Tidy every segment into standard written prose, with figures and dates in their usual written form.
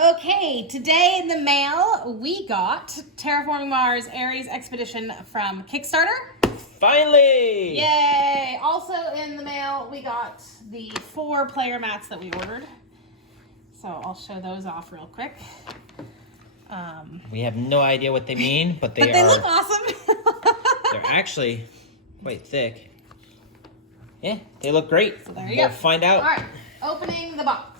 Okay, today in the mail, we got Terraforming Mars Ares Expedition from Kickstarter. Finally! Yay! Also in the mail, we got the 4 player mats that we ordered. So I'll show those off real quick. We have no idea what they mean, but they look awesome. They're actually quite thick. Yeah, they look great. So there you We'll go. find out. All right, opening the box.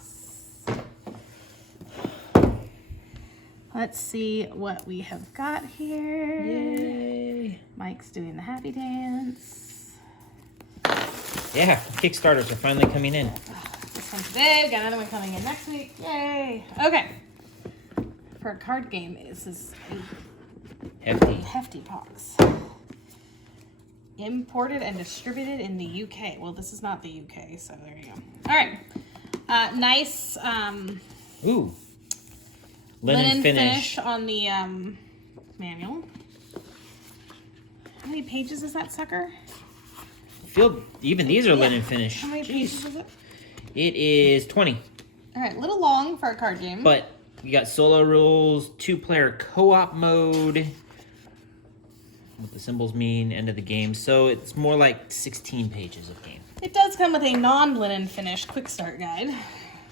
Let's see what we have got here. Yay! Mike's doing the happy dance. Yeah, Kickstarters are finally coming in. This one's big, got another one coming in next week. Yay! Okay. For a card game, this is a hefty box. Imported and distributed in the UK. Well, this is not the UK, so there you go. All right. Nice Ooh. Linen finish on the manual. How many pages is that sucker? Even these are linen finish. How many pages is it? It is 20. All right, a little long for a card game. But you got solo rules, 2-player co-op mode. What the symbols mean, end of the game. So it's more like 16 pages of game. It does come with a non-linen finish quick start guide,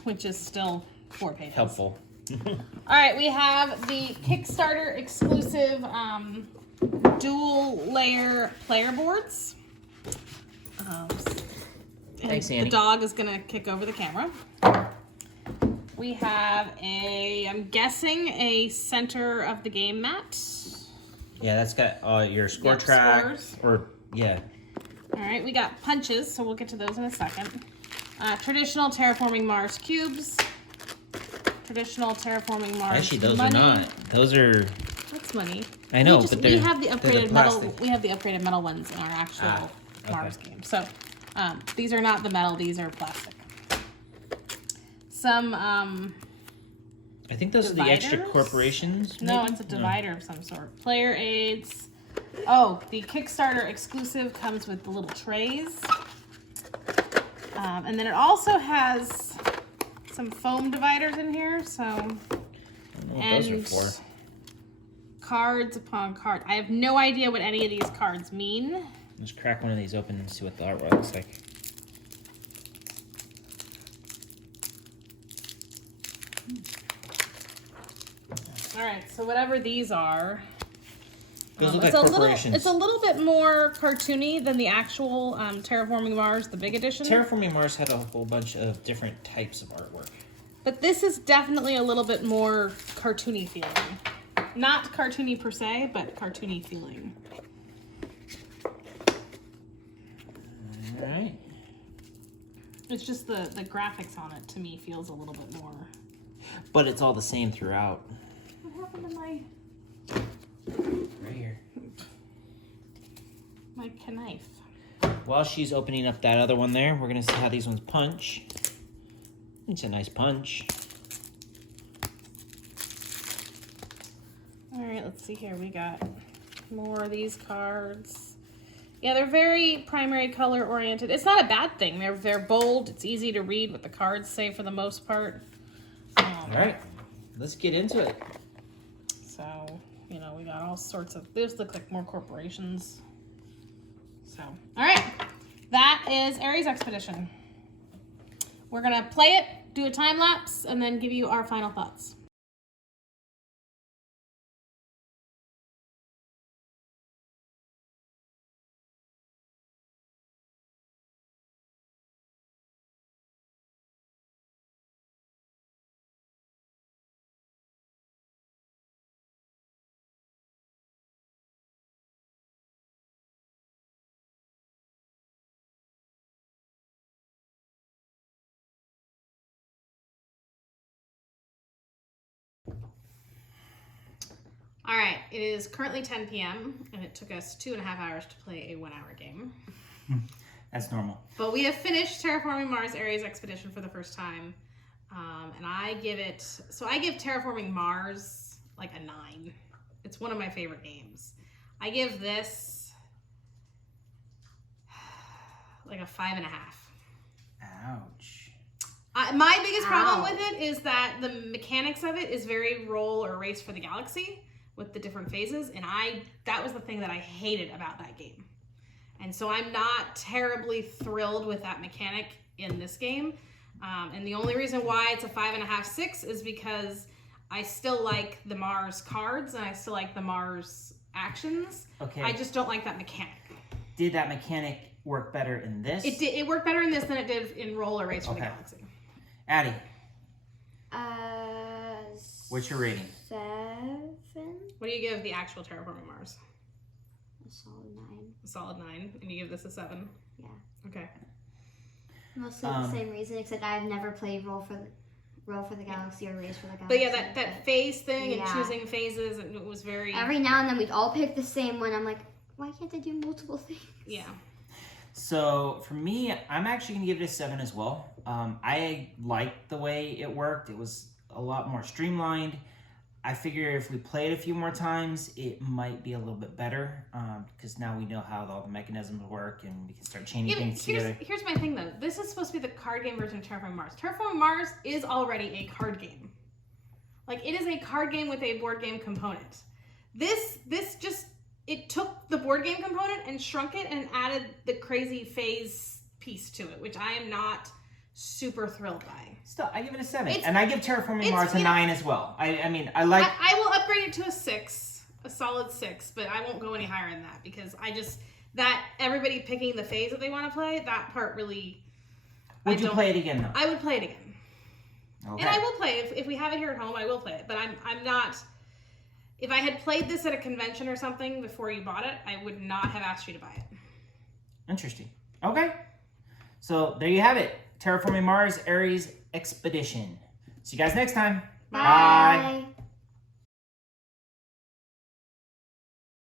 which is still 4 pages. Helpful. All right, we have the Kickstarter exclusive dual layer player boards. Thanks, Annie. The dog is gonna kick over the camera. We have I'm guessing a center of the game mat. Yeah, that's got your score track. Scores. Yeah. All right, we got punches, so we'll get to those in a second. Traditional Terraforming Mars cubes. Traditional Terraforming Mars. Actually, those money. are not. Those are. That's money. I know, but we have the upgraded metal. plastic. We have the upgraded metal ones in our actual Okay. Mars game. So these are not the metal. These are plastic. Some. I think those are the extra dividers? corporations. No, maybe? it's a divider of some sort. Player aids. Oh, the Kickstarter exclusive comes with the little trays. And then it also has some foam dividers in here. So. I don't know what those are for. Cards upon card. I have no idea what any of these cards mean. Let's crack one of these open and see what the artwork looks like. All right, so whatever these are, Those look like corporations. It's a little bit more cartoony than the actual Terraforming Mars, the big edition. Terraforming Mars had a whole bunch of different types of artwork. But this is definitely a little bit more cartoony feeling. Not cartoony per se, but cartoony feeling. All right. It's just the graphics on it, to me, feels a little bit more... But it's all the same throughout. What happened to my Right here. knife? While she's opening up that other one there, we're going to see how these ones punch. It's a nice punch. All right, let's see here. We got more of these cards. Yeah, they're very primary color oriented. It's not a bad thing. They're bold. It's easy to read what the cards say for the most part. All right, let's get into it. So, you know, we got all sorts of, those look like more corporations. So, all right, that is Ares Expedition. We're gonna play it, do a time lapse, and then give you our final thoughts. All right, it is currently 10 p.m. and it took us 2.5 hours to play a 1-hour game. That's normal. But we have finished Terraforming Mars Ares Expedition for the first time. And I give Terraforming Mars like a 9. It's one of my favorite games. I give this like a 5.5. Ouch. My biggest problem with it is that the mechanics of it is very roll or race for the galaxy with the different phases, and that was the thing that I hated about that game. And so I'm not terribly thrilled with that mechanic in this game. And the only reason why it's a 5.5, 6 is because I still like the Mars cards and I still like the Mars actions. Okay. I just don't like that mechanic. Did that mechanic work better in this? It did. It worked better in this than it did in Roll or Race for the Galaxy. Addie. What's your rating? 7. What do you give the actual Terraforming Mars? A solid 9. A solid 9, and you give this a 7. Yeah. Okay. Mostly the same reason, except I've never played Roll for the Galaxy or Race for the Galaxy. But yeah, that phase thing and choosing phases, and it was very. Every now and then we'd all pick the same one. I'm like, why can't I do multiple things? Yeah. So for me, I'm actually gonna give it a 7 as well. I liked the way it worked. It was a lot more streamlined. I figure if we play it a few more times, it might be a little bit better because now we know how all the mechanisms work and we can start chaining things together. Here's my thing though. This is supposed to be the card game version of Terraforming Mars. Terraforming Mars is already a card game. Like, it is a card game with a board game component. This just, it took the board game component and shrunk it and added the crazy phase piece to it, which I am not super thrilled by. Still, I give it a 7. And I give Terraforming Mars a 9 as well. I mean, I will upgrade it to a 6, a solid 6, but I won't go any higher than that because that everybody picking the phase that they want to play, that part really... Would you play it again, though? I would play it again. Okay. And I will play it. If we have it here at home, I will play it. But I'm not... If I had played this at a convention or something before you bought it, I would not have asked you to buy it. Interesting. Okay. So, there you have it. Terraforming Mars Ares Expedition. See you guys next time. Bye.